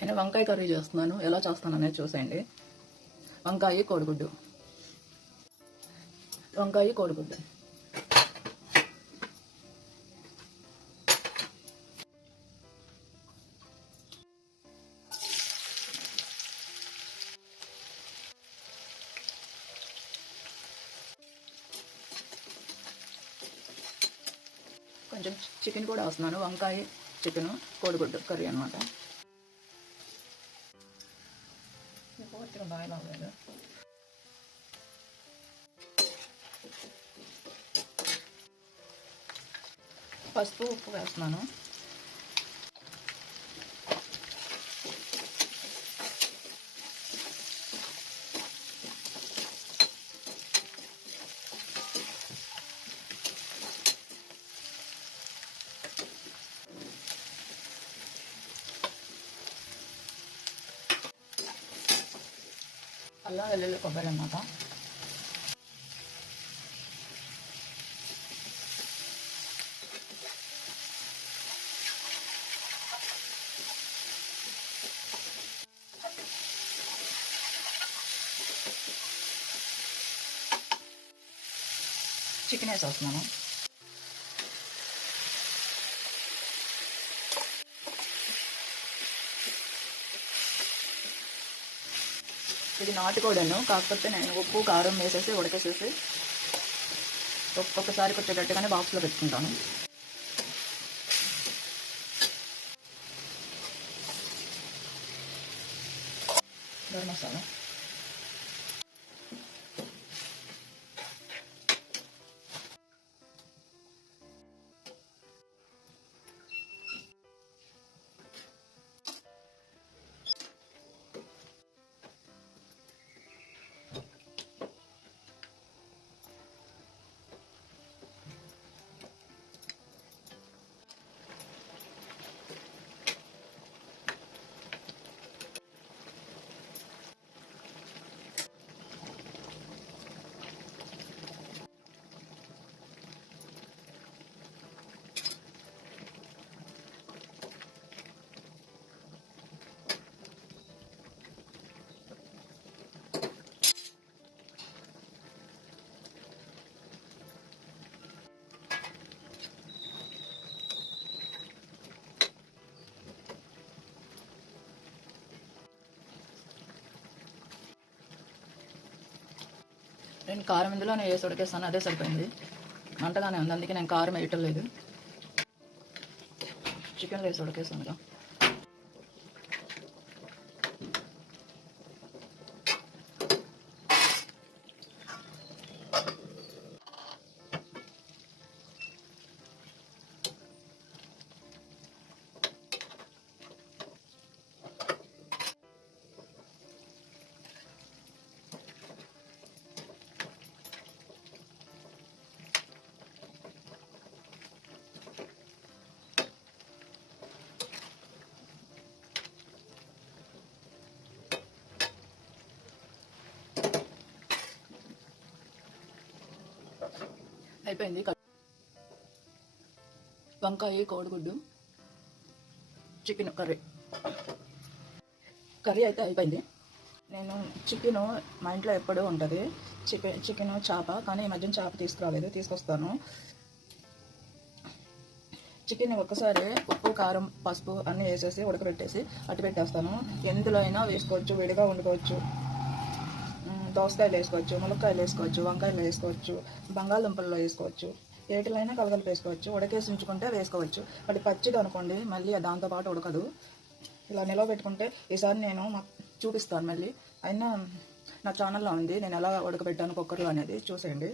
నేను వంకాయ కర్రీ చేస్తున్నాను. ఎలా చేస్తాను అనేది చూసేయండి. వంకాయ కోడిగుడ్డు కొంచెం చికెన్ కూడా వేస్తున్నాను. వంకాయ చికెన్ కోడిగుడ్డు కర్రీ అనమాట. పూర్తిగా బాగా అవ్వలేదు. పసుపు ఉప్పు వేస్తున్నాను. అల్లం వెల్లుల్లి కొబ్బరి అన్నమాట. చికెన్ వేసేస్తున్నాను. ఇది నాటుకోడను, కాకపోతే నేను ఉప్పు కారం వేసేసి ఉడకేసేసి ఒక్కొక్కసారి కొట్టేటట్టుగానే బాక్స్లో పెట్టుకుంటాను. గరం మసాలా, నేను కారం ఇందులోనే వేసి ఉడకేస్తాను. అదే సరిపోయింది, మంటగానే ఉంది, అందుకే నేను కారం వేయటం లేదు. చికెన్ వేసి ఉడకేస్తాను. అయిపోయింది. వంకాయ కోడిగుడ్డు చికెన్ కర్రీ అయితే అయిపోయింది. నేను చికెను మా ఇంట్లో ఎప్పుడూ ఉంటుంది, చికెన్ చేప, కానీ ఈ మధ్యన చేప తీసుకురాలేదు, తీసుకొస్తాను. చికెన్ ఒక్కసారి ఉప్పు కారం పసుపు అన్నీ వేసేసి ఉడకబెట్టేసి అట్టు పెట్టేస్తాను. ఎందులో అయినా వేసుకోవచ్చు, విడిగా వండుకోవచ్చు. దోసకాయలు వేసుకోవచ్చు, ములక్కాయలు వేసుకోవచ్చు, వంకాయలు వేసుకోవచ్చు, బంగాళదుంపల్లో వేసుకోవచ్చు, ఏటిలైనా కలగలిపి వేసుకోవచ్చు. ఉడకేసి ఉంచుకుంటే వేసుకోవచ్చు. అది పచ్చిది అనుకోండి మళ్ళీ దాంతోపాటు ఉడకదు. ఇలా నిలవ పెట్టుకుంటే ఈసారి నేను చూపిస్తాను మళ్ళీ. అయినా నా ఛానల్లో ఉంది, నేను ఎలా ఉడకబెట్టాను కుక్కర్లో అనేది చూసేయండి.